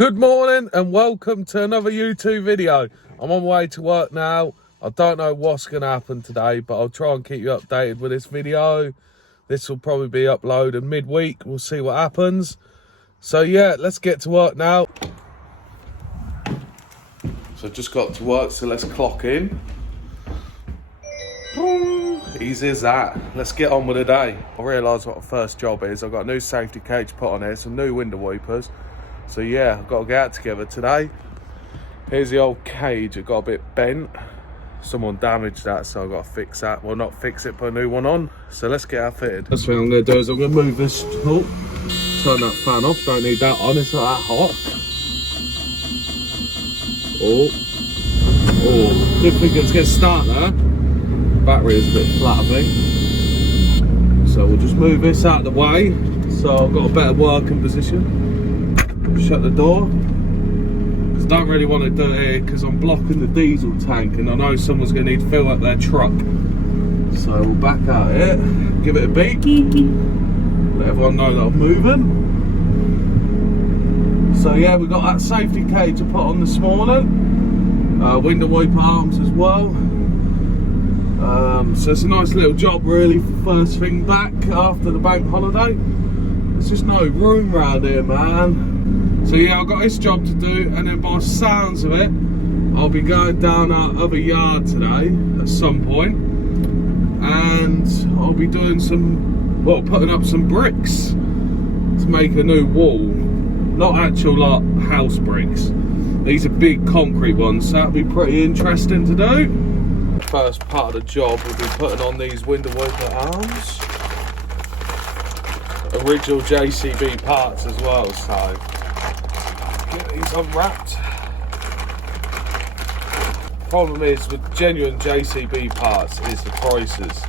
Good morning and welcome to another YouTube video. I'm on my way to work now. I don't know what's going to happen today, but I'll try and keep you updated with this video. This will probably be uploaded midweek. We'll see what happens. So yeah, let's get to work now. So I just got to work, so let's clock in. Easy as that. Let's get on with the day. I realised what the first job is. I've got a new safety cage put on here, some new window wipers. So yeah, I've got to get out together today. Here's the old cage, it got a bit bent. Someone damaged that, so I've got to fix that. Well, not fix it, put a new one on. So let's get that fitted. First thing I'm going to do is I'm going to move this, turn that fan off. Don't need that on, it's not that hot. Oh, good thing it's going to start there. Battery is a bit flat, I think. So we'll just move this out of the way, so I've got a better working position. Shut the door, because I don't really want to do it here because I'm blocking the diesel tank and I know someone's going to need to fill up their truck. So we'll back out here, give it a beep, let everyone know that I'm moving. So yeah, we got that safety cage I put on this morning, window wiper arms as well. So it's a nice little job really for first thing back after the bank holiday. There's just no room around here, man. So yeah, I've got this job to do, and then by the sounds of it, I'll be going down our other yard today at some point, and I'll be doing some, well, putting up some bricks to make a new wall. Not actual like house bricks. These are big concrete ones, so that'll be pretty interesting to do. First part of the job, we'll be putting on these window wiper arms. Original JCB parts as well, so get these unwrapped. Problem is with genuine JCB parts is the prices.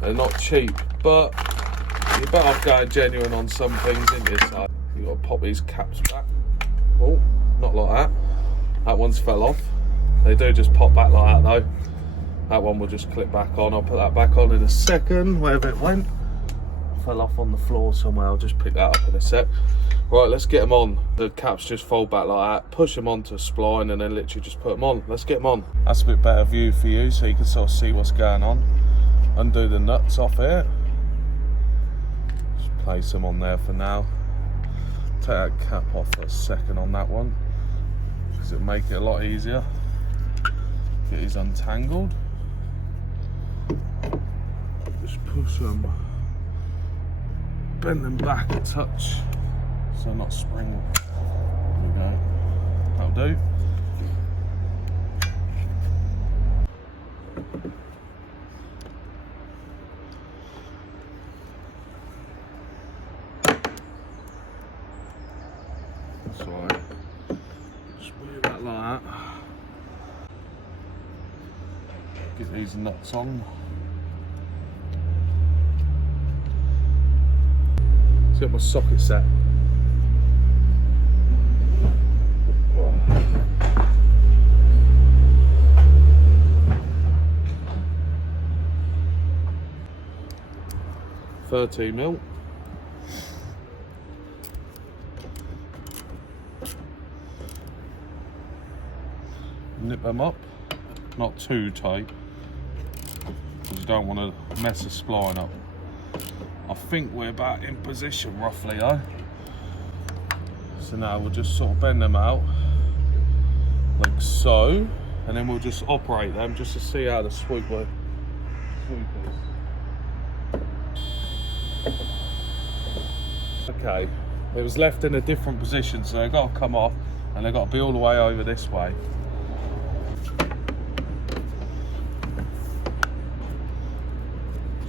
They're not cheap, but you're better off going genuine on some things, isn't you? So you've got to pop these caps back. Oh, not like that. That one's fell off. They do just pop back like that though. That one will just clip back on. I'll put that back on in a second, wherever it went. Fell off on the floor somewhere, I'll just pick that up in a sec. Right, let's get them on. The caps just fold back like that, push them onto a spline and then literally just put them on. Let's get them on. That's a bit better view for you so you can sort of see what's going on. Undo the nuts off here. Just place them on there for now. Take that cap off for a second on that one, because it'll make it a lot easier. Get these untangled. Just push them. Bend them back a touch so not spring. There we go. That'll do. That's alright. Just move that like that. Get these nuts on. Let's get my socket set. $13mm. Nip them up, not too tight, because you don't want to mess the spline up. I think we're about in position roughly though. So now we'll just sort of bend them out like so, and then we'll just operate them just to see how the swoop is. Okay, it was left in a different position, so they've got to come off and they've got to be all the way over this way.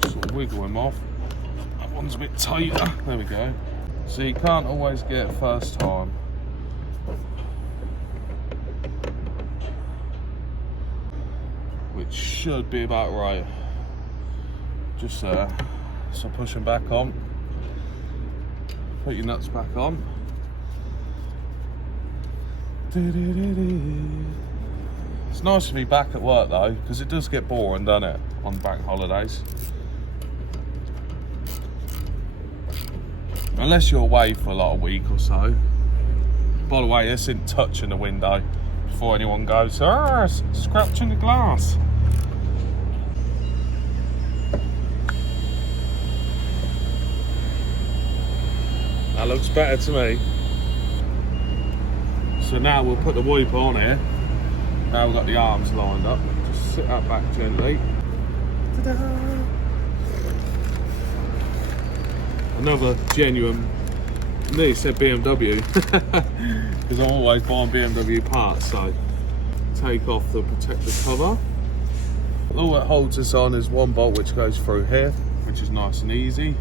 Sort of wiggle them off. One's a bit tighter. There we go. So you can't always get it first time. Which should be about right. Just there. So push them back on. Put your nuts back on. It's nice to be back at work though, because it does get boring, doesn't it, on bank holidays. Unless you're away for like a week or so. By the way, this isn't touching the window before anyone goes, ah, it's scratching the glass. That looks better to me. So now we'll put the wiper on here. Now we've got the arms lined up. Just sit that back gently. Ta-da! Another genuine, nearly said BMW, because I'm always buying BMW parts, so take off the protector cover. All that holds this on is one bolt which goes through here, which is nice and easy.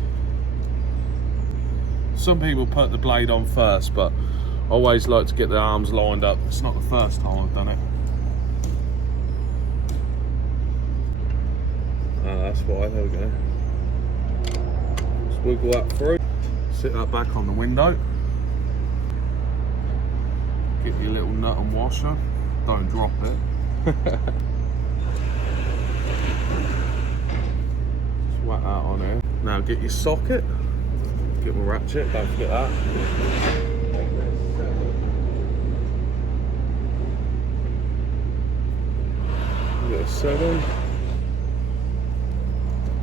Some people put the blade on first, but I always like to get the arms lined up. It's not the first time I've done it. Ah, that's why, there we go. Just wiggle that through, sit that back on the window. Get your little nut and washer, don't drop it. Just whack that on here. Now get your socket, get my ratchet, don't forget that. Get a 7.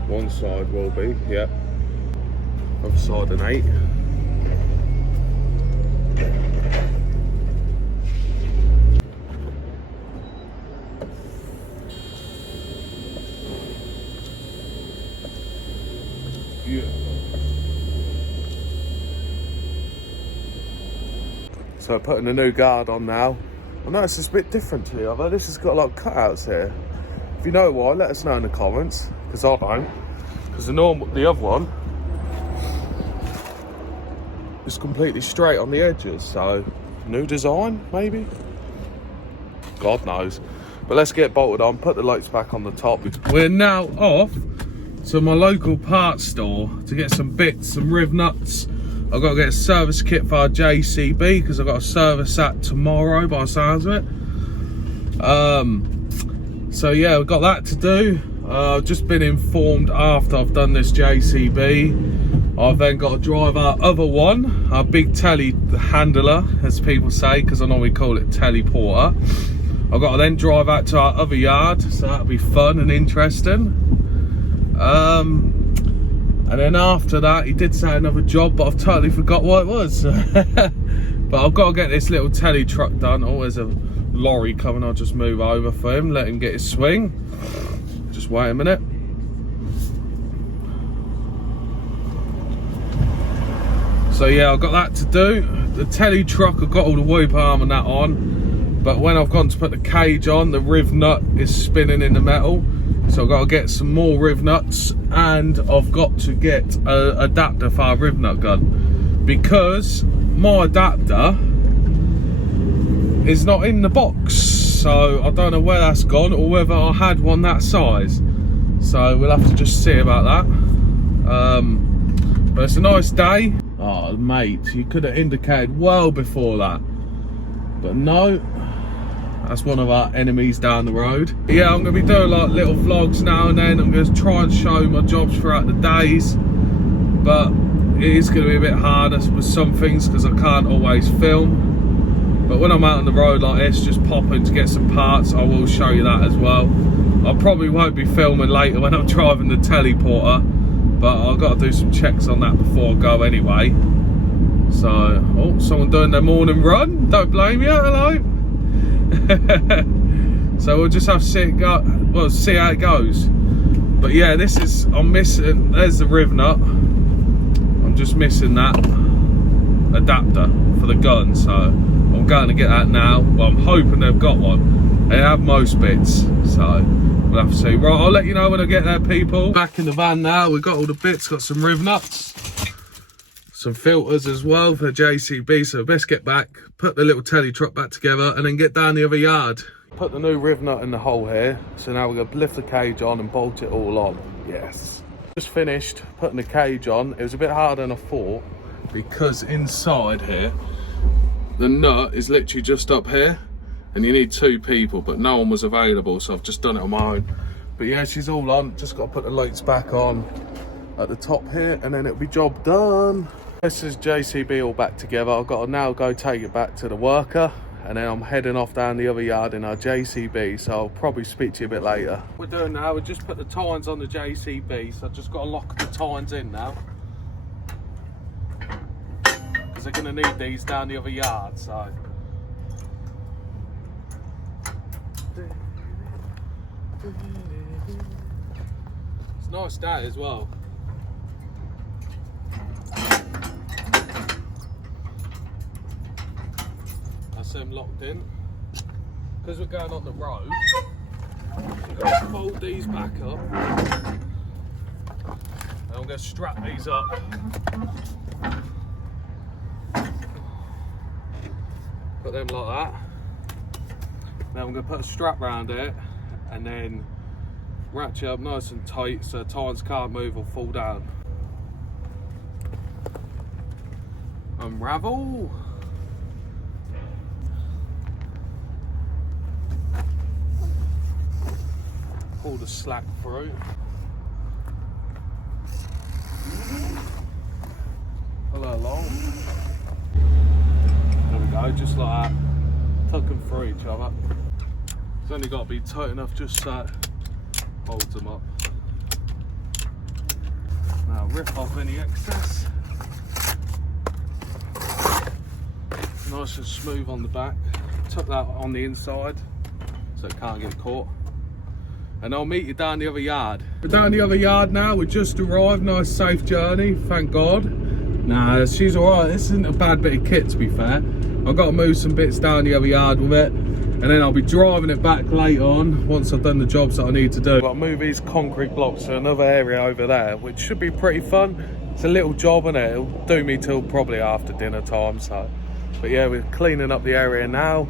One side will be, yeah. Other side an 8. Yeah. So putting a new guard on now. I noticed it's a bit different to the other. This has got a lot of cutouts here. If you know why, let us know in the comments, because I don't. Because the other one is completely straight on the edges. So new design, maybe. God knows. But let's get bolted on. Put the lights back on the top. We're now off to my local parts store to get some bits, some riv nuts. I've got to get a service kit for our JCB because I've got to service that tomorrow by the sounds of it. So yeah, we've got that to do. I've just been informed after I've done this JCB, I've then got to drive our other one, our big telly handler, as people say, because I normally call it teleporter. I've got to then drive out to our other yard, so that'll be fun and interesting. And then after that, he did say another job, but I've totally forgot what it was. But I've got to get this little telly truck done. Oh, there's a lorry coming. I'll just move over for him, let him get his swing. Just wait a minute. So yeah, I've got that to do. The telly truck, I've got all the wiper arm and that on. But when I've gone to put the cage on, the riv nut is spinning in the metal. So I've got to get some more riv nuts, and I've got to get an adapter for our riv nut gun, because my adapter is not in the box. So I don't know where that's gone, or whether I had one that size. So we'll have to just see about that. But it's a nice day. Oh mate, you could have indicated well before that. But no. That's one of our enemies down the road. Yeah, I'm going to be doing like little vlogs now and then. I'm going to try and show my jobs throughout the days. But it is going to be a bit harder with some things because I can't always film. But when I'm out on the road like this, just popping to get some parts, I will show you that as well. I probably won't be filming later when I'm driving the teleporter. But I've got to do some checks on that before I go anyway. So, oh, someone doing their morning run. Don't blame you, hello. So we'll just have to see it go. Well, see how it goes. But yeah, this is, I'm missing. There's the riv nut. I'm just missing that adapter for the gun. So I'm going to get that now. Well, I'm hoping they've got one. They have most bits. So we'll have to see. Right, I'll let you know when I get there, people. Back in the van now. We've got all the bits. Got some riv nuts. Some filters as well for JCB, so best get back, put the little telly truck back together and then get down the other yard. Put the new riv nut in the hole here, so now we're going to lift the cage on and bolt it all on. Yes. Just finished putting the cage on. It was a bit harder than I thought because inside here, the nut is literally just up here and you need 2 people, but no one was available, so I've just done it on my own. But yeah, she's all on, just got to put the lights back on at the top here and then it'll be job done. This is JCB all back together. I've got to now go take it back to the worker, and then I'm heading off down the other yard in our JCB, so I'll probably speak to you a bit later. What we're doing now, we just put the tines on the JCB, so I've just got to lock the tines in now, because they're going to need these down the other yard, so. It's a nice day as well. That's them locked in. Because we're going on the road, we've got to fold these back up. And I'm going to strap these up. Put them like that. Now I'm going to put a strap around it and then ratchet up nice and tight so the tires can't move or fall down. Unravel. Pull the slack through. Pull it along. There we go, just like that. Tuck them through each other. It's only got to be tight enough just so it holds them up. Now rip off any excess. Nice and smooth on the back. Tuck that on the inside so it can't get caught. And I'll meet you down the other yard. We're down the other yard now, we just arrived, nice safe journey, thank God. Nah, she's alright, this isn't a bad bit of kit to be fair. I've got to move some bits down the other yard with it, and then I'll be driving it back later on once I've done the jobs that I need to do. I've got to move these concrete blocks to another area over there, which should be pretty fun. It's a little job, and it'll do me till probably after dinner time, so. But yeah, we're cleaning up the area now,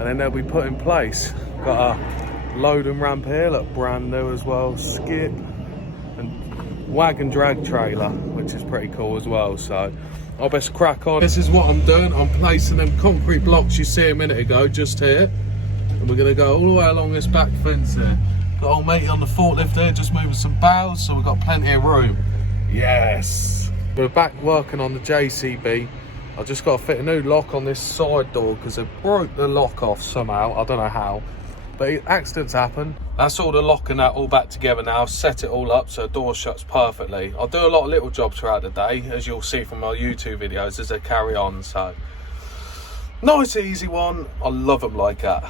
and then they'll be put in place. Got a loading ramp here, look, brand new as well, skip and wagon drag trailer, which is pretty cool as well, so I'll best crack on. This is what I'm doing, I'm placing them concrete blocks you see a minute ago just here, and we're going to go all the way along this back fence here. Got old matey on the forklift here just moving some bales, so we've got plenty of room. Yes, we're back working on the JCB. I've just got to fit a new lock on this side door because they broke the lock off somehow, I don't know how. But accidents happen. That's all the lock and that all back together now. Set it all up so the door shuts perfectly. I'll do a lot of little jobs throughout the day, as you'll see from my YouTube videos as they carry on. So, nice easy one. I love them like that.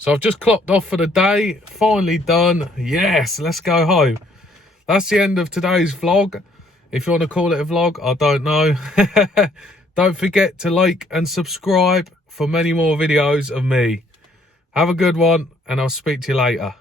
So I've just clocked off for the day. Finally done. Yes, let's go home. That's the end of today's vlog. If you want to call it a vlog, I don't know. Don't forget to like and subscribe for many more videos of me. Have a good one, and I'll speak to you later.